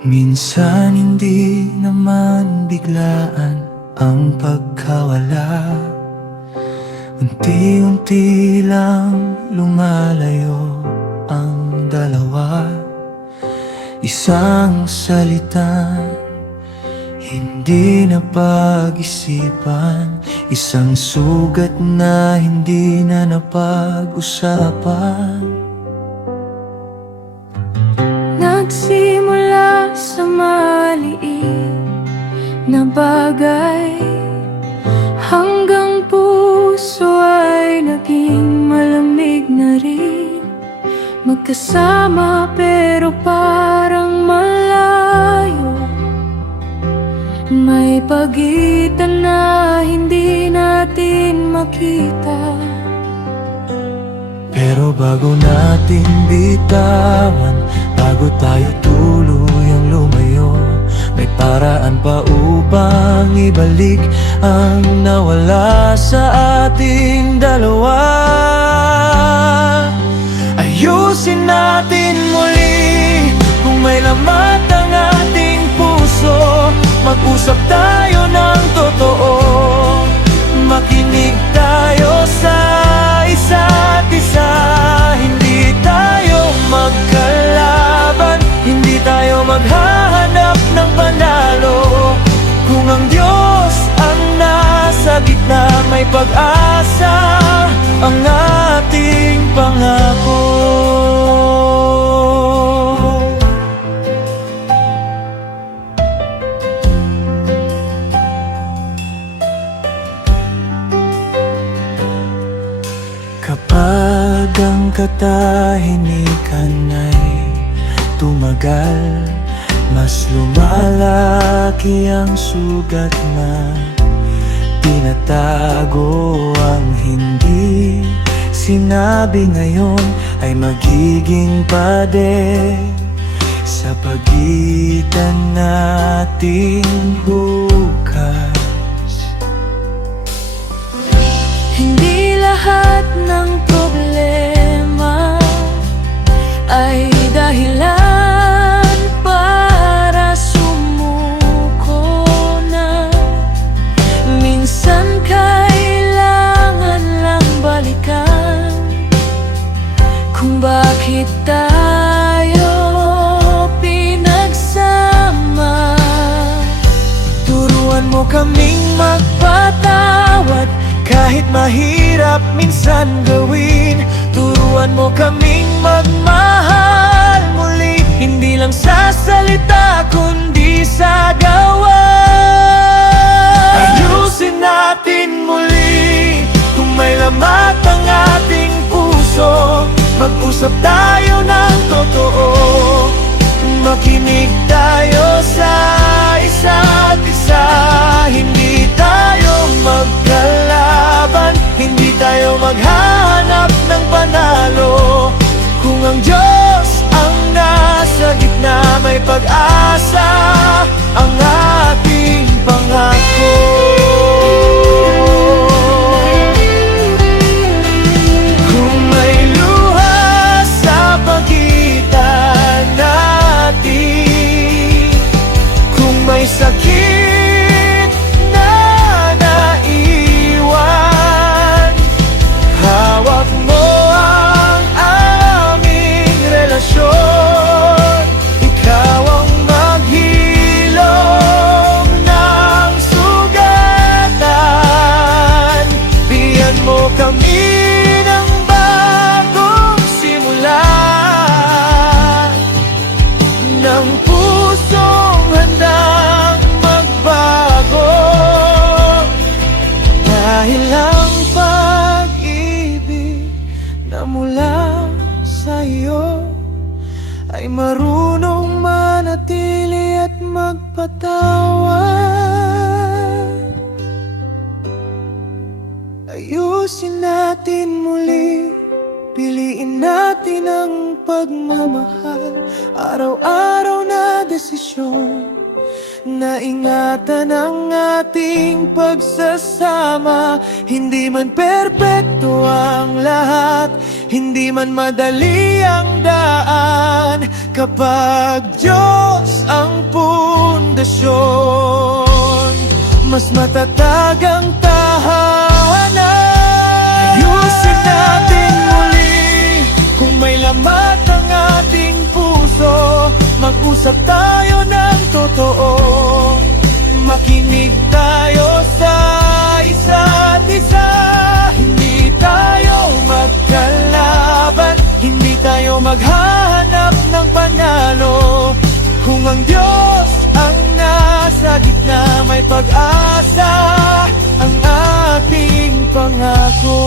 Minsan hindi naman biglaan ang pagkawala, unti-unti lang lumalayo ang dalawa. Isang salita, hindi na pag-isipan, isang sugat na hindi na napag-usapan. Nagsimula sa maliit na bagay, hanggang puso ay naging malamig na rin. Magkasama pero parang malayo, may pagitan na hindi natin makita. Pero bago natin bitawan, bago tayo tuluyang lumayo, may paraan pa upang ibalik ang nawala sa ating dalawa. Ayusin natin muli kung may lamat ang ating puso. Mag-usap tayo ng totoo, makinig tayo sa isa't isa. Hindi tayo magkalaban, hindi tayo maghahanap ng panalo. Kung ang Diyos ang nasa gitna, may pag-asa ang ating pangako. Kapag ang katahimikan ay tumagal, mas lumalaki ang sugat na tinatago. Ang hindi sinabi ngayon ay magiging pader sa pagitan nating bukas. Hindi lahat ng problema ay dahilan para sumuko na. Minsan kailangan lang balikan kung bakit tayo pinagsama. Turuan mo kaming magpatawad kahit mahirap minsan gawin. Turuan mo kaming magmahal muli, hindi lang sa salita kundi sa gawa. Ayusin natin muli kung may lamat ang ating puso. Mag-usap tayo ng totoo, makinig tayo sa isa't isa. Hindi tayo magkalaban, hindi tayo maghahanap ng panalo. Kung ang Diyos ang nasa gitna, may pag-asa ang ating pangako. Kung may luha sa pagitan natin, kung may sakit na naiwan, hawak mo ang aming relasyon. Ikaw ang maghilom ng sugatan. Bigyan mo kami ng bagong simula, ng pusong handang magbago. Dahil ang pag-ibig na mula sa iyo ay marunong manatili at magpatawad. Ayusin natin muli, piliin natin ang pagmamahal. Araw-araw na desisyon na ingatan ang ating pagsasama. Hindi man perpekto ang lahat, hindi man madali ang daan. Kapag Diyos ang mas matatag ang tahanan. Ayusin natin muli kung may lamat ang ating puso. Mag-usap tayo ng totoo, makinig tayo sa isa't isa. Hindi tayo magkalaban, hindi tayo maghahanap ng panalo. Kung ang Diyos ang nasa gitna, may pag-asa ang ating pangako.